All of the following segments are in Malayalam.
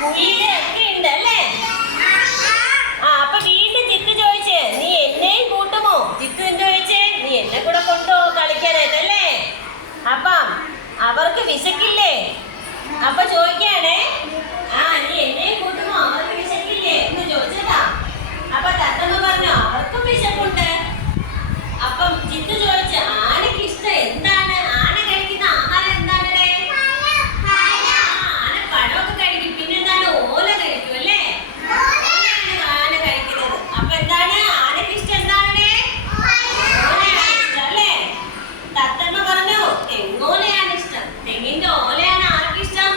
കുയില് ഒക്കെ ഉണ്ട് അല്ലേ? അപ്പൊ വീണ്ടും ചിത്തു ചോദിച്ചേ, നീ എന്നെയും കൂട്ടുമോ? ചിത്തു എന്താ ചോദിച്ചേ? നീ എന്നെ കൂടെ കൊണ്ടോ കളിക്കാനായിട്ടല്ലേ? അപ്പം അവർക്ക് വിശക്കില്ലേ? അപ്പൊ ചോദിക്കാണേ, നീ എന്നെയും കൂട്ടുമോ? അവർക്ക് വിശക്കില്ലേ എന്ന് ചോദിച്ചതാ. അപ്പൊ തത്തമ്മ പറഞ്ഞു അവർക്കും വിശപ്പുണ്ട്. അപ്പം ചിത്തു ചോദിച്ചു, ആനക്ക് ഇഷ്ടം എന്താണ്? ആന കഴിക്കുന്ന ആഹാരം എന്താണ്? ആന പഴമൊക്കെ കഴിക്കും. പിന്നെന്താണ്? ഓല കഴിക്കും അല്ലേ? ഓലയാണ് ആന കഴിക്കുന്നത്. അപ്പൊ എന്താണ് ആനക്ക് ഇഷ്ടം? എന്താണ്? ഓലയാണ് ഇഷ്ടം അല്ലേ? തത്തമ്മ പറഞ്ഞു തെങ്ങോലയാണ് ഇഷ്ടം. തെങ്ങിന്റെ ഓലയാണ് ആർക്കിഷ്ടം?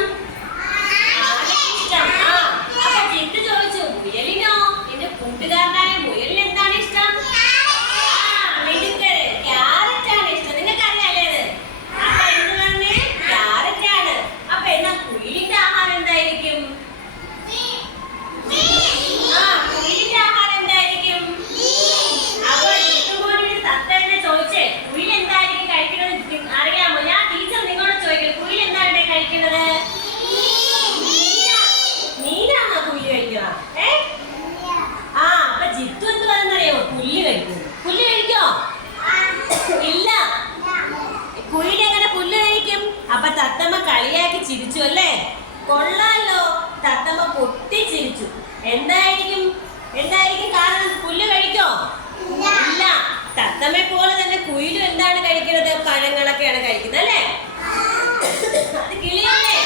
ആനക്ക് ഇഷ്ടം. അപ്പൊ ചിത്തു ചോദിച്ചു, മുയലിനോ? നിന്റെ കൂട്ടുകാരനായ മുയലിന് എന്താണ് ഇഷ്ടം? ക്യാരറ്റ് ആണ് ഇഷ്ടം. നിങ്ങൾക്കറിയാലേ അത്? അപ്പൊ എന്ത് പറഞ്ഞേ? ക്യാരറ്റ് ആണ്. അപ്പൊ എന്നാ കുയിലിന്റെ ആഹാരം എന്തായിരിക്കും? കുയിലിന്റെ ആഹാരം എന്തായിരിക്കും? അപ്പൊ ചിത്തുമോനോട് തത്ത എന്നെ ചോദിച്ചേ, കുയിൽ എന്തായിരിക്കും കഴിക്കുന്നത് അറിയാമോ? ഞാൻ ടീച്ചർ നിങ്ങളോട് ചോദിക്കട്ടെ, കുയിൽ എന്താണ് കഴിക്കുന്നത്? മീനാണോ കുയില് കഴിക്കുക? അപ്പൊ ജിത്തു എന്ത് പറയുന്നറിയോ? പുല്ല് കഴിക്കുന്നു. പുല്ല് കഴിക്കോ? ഇല്ല. കുയിൽ എങ്ങനെ പുല്ല് കഴിക്കും? അപ്പൊ തത്തമ്മ കളിയാക്കി ചിരിച്ചു അല്ലേ? കൊള്ളാലോ. തത്തമ്മ പൊട്ടിച്ചിരിച്ചു. എന്തായിരിക്കും കാരണം? പുല്ല് കഴിക്കോ? ഇല്ല. തത്തമ്മയെ പോലെ തന്നെ കുയിലും എന്താണ് കഴിക്കുന്നത്? പഴങ്ങളൊക്കെയാണ് കഴിക്കുന്നത് അല്ലേ? അത് കിളിയല്ലേ?